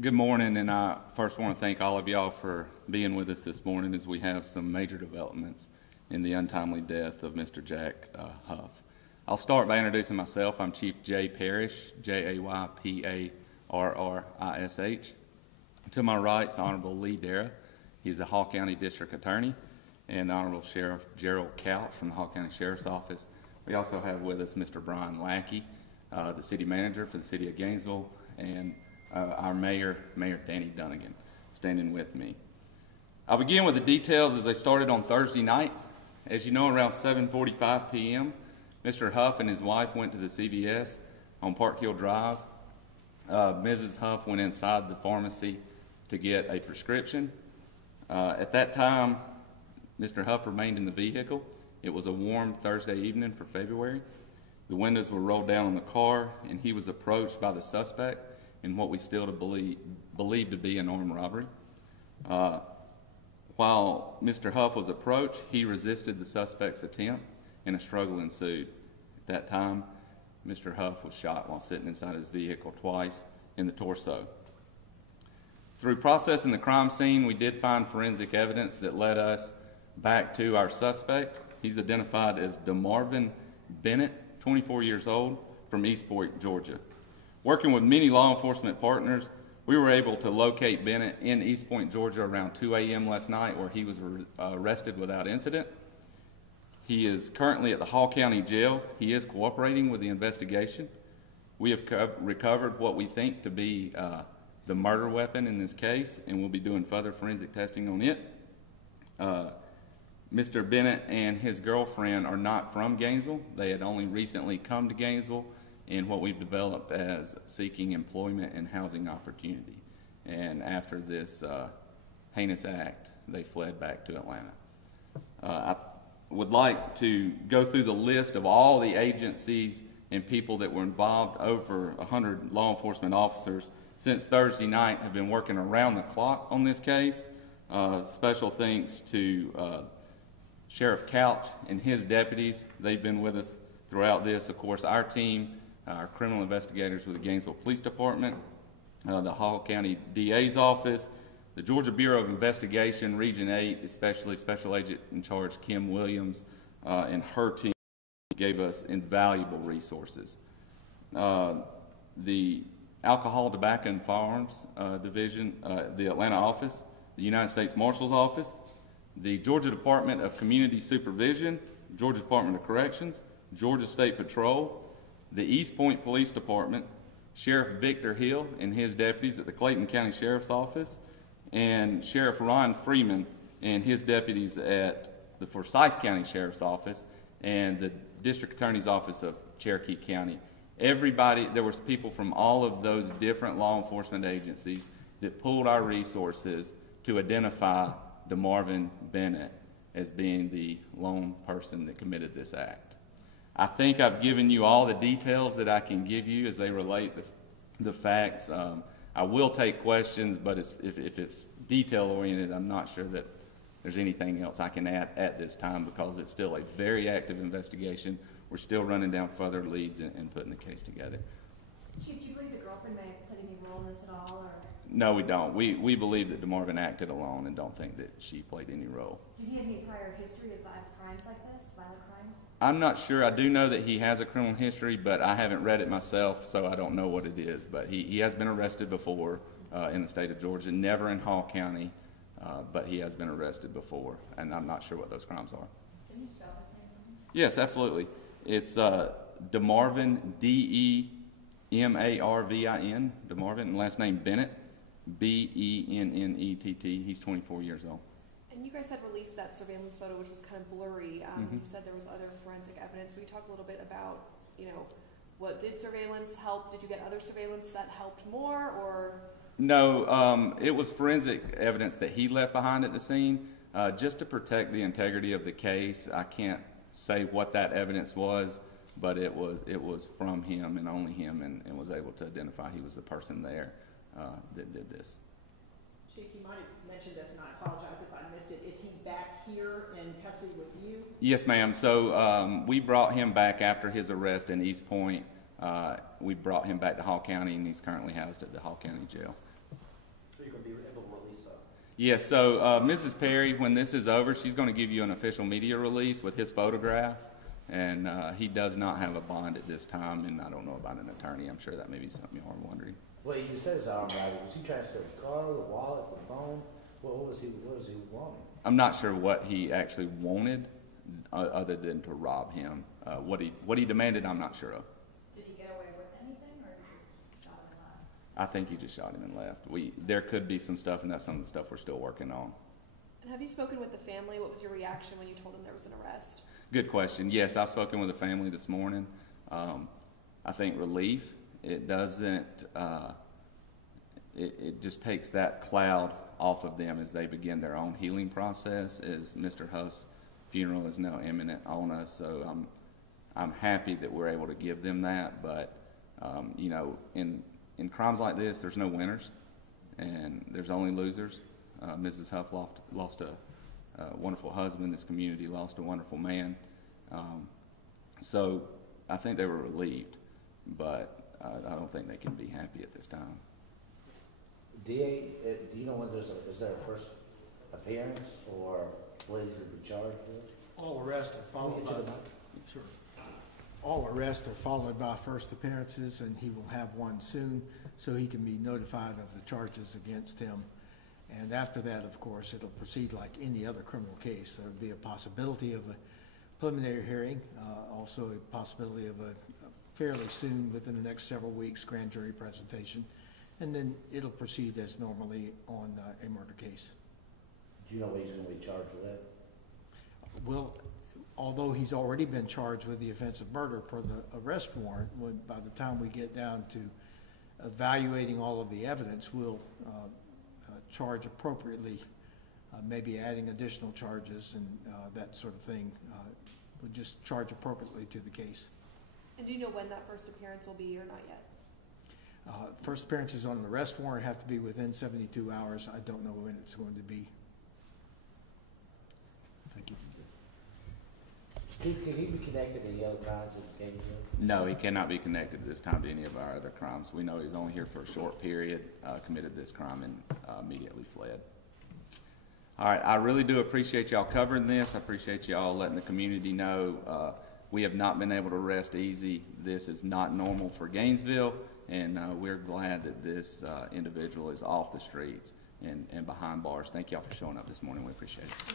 Good morning, and I first want to thank all of y'all for being with us this morning as we have some major developments in the untimely death of Mr. Jack Hough. I'll start by introducing myself. I'm Chief J. Parrish, J-A-Y-P-A-R-R-I-S-H. To my right is Honorable Lee Dara. He's the Hall County District Attorney, and Honorable Sheriff Gerald Couch from the Hall County Sheriff's Office. We also have with us Mr. Brian Lackey, the City Manager for the City of Gainesville, and our Mayor Danny Dunnigan, standing with me. I'll begin with the details as they started on Thursday night. As you know, around 7:45 p.m., Mr. Hough and his wife went to the CVS on Park Hill Drive. Mrs. Hough went inside the pharmacy to get a prescription. At that time, Mr. Hough remained in the vehicle. It was a warm Thursday evening for February. The windows were rolled down on the car, and he was approached by the suspect in what we still believe to be an armed robbery. While Mr. Hough was approached, he resisted the suspect's attempt, and a struggle ensued. At that time, Mr. Hough was shot while sitting inside his vehicle twice in the torso. Through processing the crime scene, we did find forensic evidence that led us back to our suspect. He's identified as DeMarvin Bennett, 24 years old, from Eastport, Georgia. Working with many law enforcement partners, we were able to locate Bennett in East Point, Georgia around 2 a.m. last night, where he was arrested without incident. He is currently at the Hall County Jail. He is cooperating with the investigation. We have recovered what we think to be the murder weapon in this case, and we'll be doing further forensic testing on it. Mr. Bennett and his girlfriend are not from Gainesville. They had only recently come to Gainesville in what we've developed as seeking employment and housing opportunity. And after this heinous act, they fled back to Atlanta. I would like to go through the list of all the agencies and people that were involved. Over 100 law enforcement officers since Thursday night have been working around the clock on this case. Special thanks to Sheriff Couch and his deputies. They've been with us throughout this. Of course, our team, our criminal investigators with the Gainesville Police Department, the Hall County DA's office, the Georgia Bureau of Investigation, Region 8, especially Special Agent in Charge Kim Williams and her team gave us invaluable resources. The Alcohol, Tobacco, and Firearms Division, the Atlanta office, the United States Marshal's Office, the Georgia Department of Community Supervision, Georgia Department of Corrections, Georgia State Patrol, the East Point Police Department, Sheriff Victor Hill and his deputies at the Clayton County Sheriff's Office, and Sheriff Ron Freeman and his deputies at the Forsyth County Sheriff's Office and the District Attorney's Office of Cherokee County. Everybody, there was people from all of those different law enforcement agencies that pooled our resources to identify DeMarvin Bennett as being the lone person that committed this act. I think I've given you all the details that I can give you as they relate the facts. I will take questions, but if it's detail-oriented, I'm not sure that there's anything else I can add at this time because it's still a very active investigation. We're still running down further leads and putting the case together. Chief, do you believe the girlfriend may have played any role in this at all? Or? No, we don't. We believe that DeMarvin acted alone and don't think that she played any role. Did he have any prior history of violent crimes like this, violent crimes? I'm not sure. I do know that he has a criminal history, but I haven't read it myself, so I don't know what it is. But he has been arrested before in the state of Georgia, never in Hall County, but he has been arrested before, and I'm not sure what those crimes are. Can you spell his name? Yes, absolutely. It's DeMarvin, D-E-M-A-R-V-I-N, DeMarvin, and last name Bennett, B-E-N-N-E-T-T. He's 24 years old. And you guys had released that surveillance photo, which was kind of blurry. You said there was other forensic evidence. Will you talk a little bit about, what did surveillance help? Did you get other surveillance that helped more, or? No, it was forensic evidence that he left behind at the scene. Just to protect the integrity of the case, I can't say what that evidence was, but it was from him and only him, and was able to identify he was the person there that did this. Chief, you might have mentioned this, and I apologize if I missed it. Is he back here in custody with you? Yes, ma'am. So we brought him back after his arrest in East Point. We brought him back to Hall County, and he's currently housed at the Hall County Jail. So you're going to be able to release that? Yes, so Mrs. Perry, when this is over, she's going to give you an official media release with his photograph, and he does not have a bond at this time, and I don't know about an attorney. I'm sure that may be something you are wondering. Well, you said his arm right. Was he trying to steal the car, the wallet, the phone? What was he wanting? I'm not sure what he actually wanted, other than to rob him. What he demanded, I'm not sure of. Did he get away with anything, or just shot him and left? I think he just shot him and left. There could be some stuff, and that's some of the stuff we're still working on. And have you spoken with the family? What was your reaction when you told them there was an arrest? Good question. Yes, I've spoken with the family this morning. I think relief. It doesn't. It just takes that cloud off of them as they begin their own healing process. As Mr. Hough's funeral is now imminent on us, so I'm happy that we're able to give them that. But you know, in crimes like this, there's no winners, and there's only losers. Mrs. Hough lost a wonderful husband. This community lost a wonderful man. So I think they were relieved, but I don't think they can be happy at this time. DA, do you know when is there a first appearance or what he's going to be charged with? All arrests are followed by sure. All arrests are followed by first appearances, and he will have one soon, so he can be notified of the charges against him. And after that, of course, it'll proceed like any other criminal case. There will be a possibility of a preliminary hearing, also a possibility of a fairly soon, within the next several weeks, grand jury presentation, and then it'll proceed as normally on a murder case. Do you know what he's going to be charged with? Well, although he's already been charged with the offense of murder per the arrest warrant, by the time we get down to evaluating all of the evidence, we'll charge appropriately, maybe adding additional charges and that sort of thing. We'll just charge appropriately to the case. And do you know when that first appearance will be or not yet? First appearances on an arrest warrant have to be within 72 hours. I don't know when it's going to be. Thank you. Chief, can he be connected to the other crimes that came in? No, he cannot be connected at this time to any of our other crimes. We know he's only here for a short period, committed this crime, and immediately fled. All right, I really do appreciate y'all covering this. I appreciate y'all letting the community know we have not been able to rest easy. This is not normal for Gainesville, and we're glad that this individual is off the streets and behind bars. Thank y'all for showing up this morning. We appreciate it.